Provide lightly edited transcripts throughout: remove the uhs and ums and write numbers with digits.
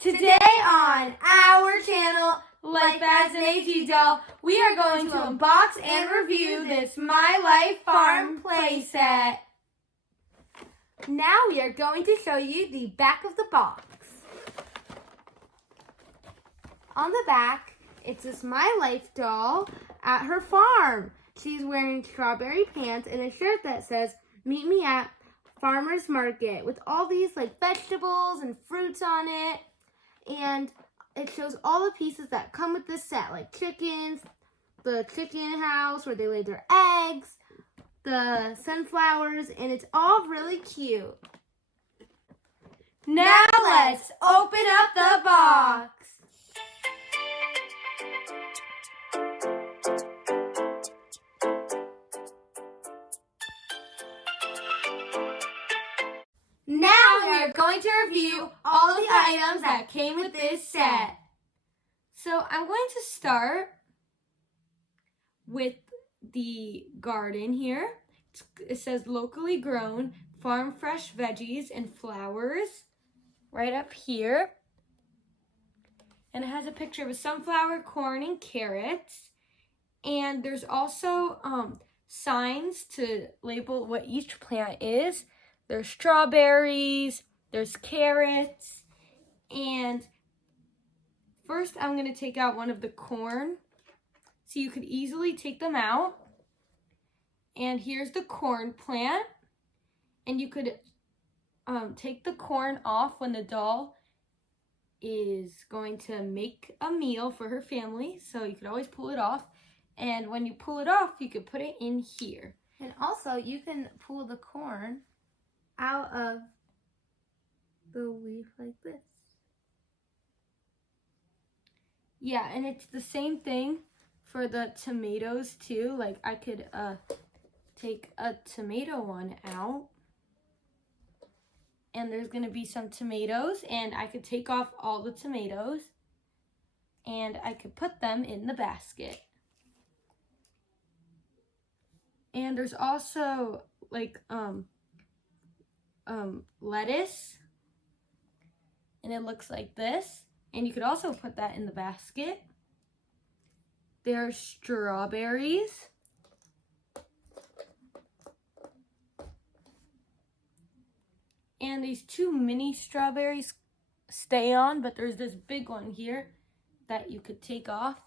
Today on our channel, Life as an AG Doll, we are going to unbox and review this My Life Farm playset. Now we are going to show you the back of the box. On the back, it's this My Life doll at her farm. She's wearing strawberry pants and a shirt that says, "Meet me at Farmer's Market," with all these like vegetables and fruits on it. And it shows all the pieces that come with this set, like chickens, the chicken house where they lay their eggs, the sunflowers, and it's all really cute. Now let's open up the box. Now we are going to review all the items that came with this set. So I'm going to start with the garden here. It says locally grown, farm fresh veggies and flowers right up here. And it has a picture of a sunflower, corn, and carrots. And there's also signs to label what each plant is. There's strawberries, there's carrots, and first I'm going to take out one of the corn. So you could easily take them out. And here's the corn plant. And you could take the corn off when the doll is going to make a meal for her family. So you could always pull it off. And when you pull it off, you could put it in here. And also you can pull the corn out of the leaf like this. Yeah, and it's the same thing for the tomatoes too. Like I could take a tomato one out, and there's gonna be some tomatoes, and I could take off all the tomatoes and I could put them in the basket. And there's also like lettuce, and it looks like this, and you could also put that in the basket. There's strawberries, and these two mini strawberries stay on, but there's this big one here that you could take off,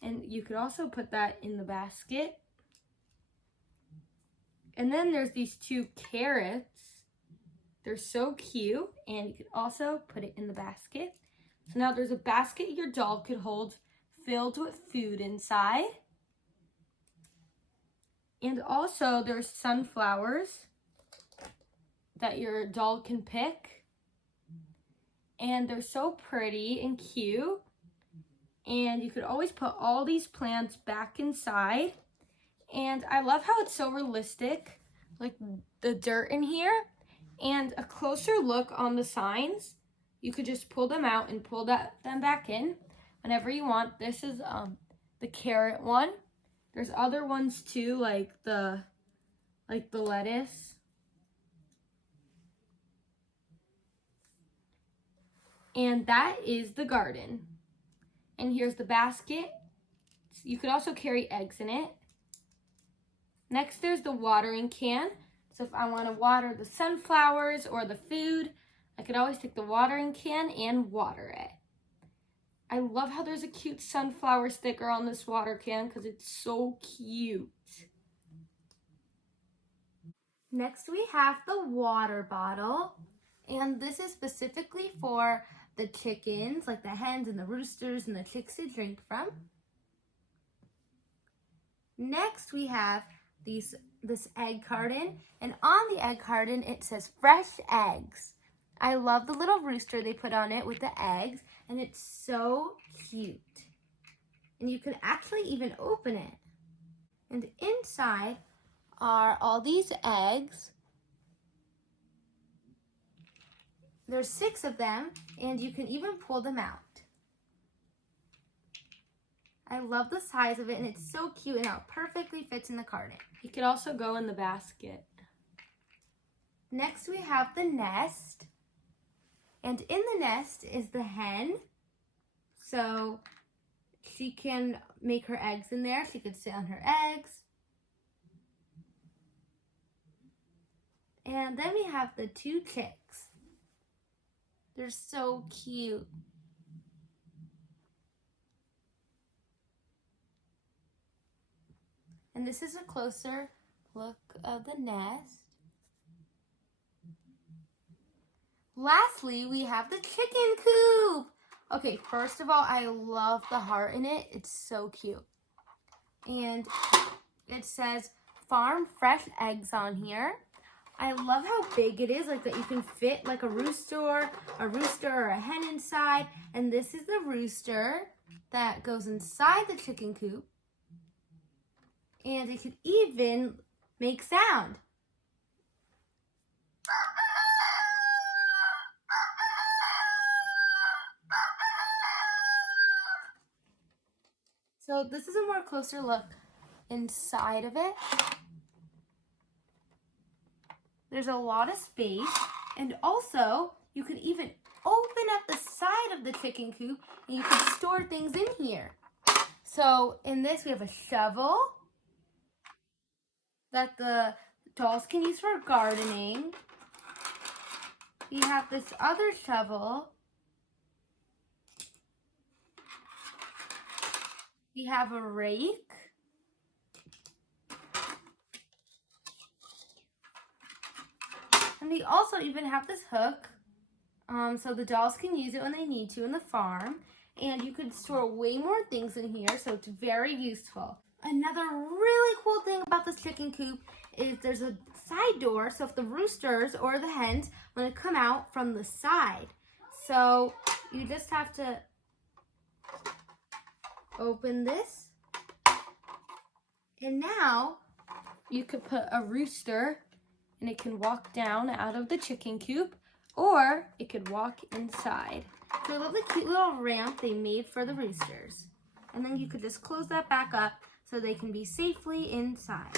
and you could also put that in the basket. And then there's these two carrots. They're so cute, and you could also put it in the basket. So now there's a basket your doll could hold filled with food inside. And also there's sunflowers that your doll can pick. And they're so pretty and cute. And you could always put all these plants back inside. And I love how it's so realistic, like the dirt in here. And a closer look on the signs, you could just pull them out and pull them back in whenever you want. This is the carrot one. There's other ones too, like the lettuce. And that is the garden. And here's the basket. You could also carry eggs in it. Next, there's the watering can. So if I want to water the sunflowers or the food, I could always take the watering can and water it. I love how there's a cute sunflower sticker on this water can because it's so cute. Next, we have the water bottle. And this is specifically for the chickens, like the hens and the roosters and the chicks to drink from. Next, we have this egg carton, and on the egg carton it says fresh eggs. I love the little rooster they put on it with the eggs, and it's so cute. And you can actually even open it. And inside are all these eggs. There's 6 of them, and you can even pull them out. I love the size of it, and it's so cute and how it perfectly fits in the carton. It could also go in the basket. Next, we have the nest. And in the nest is the hen. So she can make her eggs in there. She could sit on her eggs. And then we have the 2 chicks. They're so cute. And this is a closer look of the nest. Lastly, we have the chicken coop. Okay, first of all, I love the heart in it. It's so cute. And it says farm fresh eggs on here. I love how big it is, like that you can fit like a rooster or a hen inside. And this is the rooster that goes inside the chicken coop. And it can even make sound. So this is a more closer look inside of it. There's a lot of space, and also you can even open up the side of the chicken coop and you can store things in here. So in this we have a shovel that the dolls can use for gardening. We have this other shovel. We have a rake. And we also even have this hook, so the dolls can use it when they need to in the farm. And you can store way more things in here, so it's very useful. Another really cool thing about this chicken coop is there's a side door, so if the roosters or the hens want to come out from the side. So you just have to open this, and now you could put a rooster and it can walk down out of the chicken coop, or it could walk inside. So I love the cute little ramp they made for the roosters. And then you could just close that back up so they can be safely inside.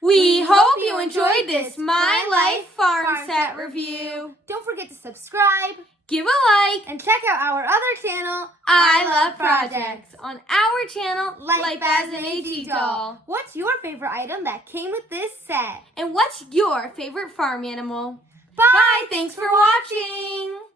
We hope you enjoyed this My Life Farm Set review. Don't forget to subscribe, Give a like, and check out our other channel, I Love Projects, on our channel, Life as an AG Doll. What's your favorite item that came with this set? And what's your favorite farm animal? Bye! Bye, thanks for watching!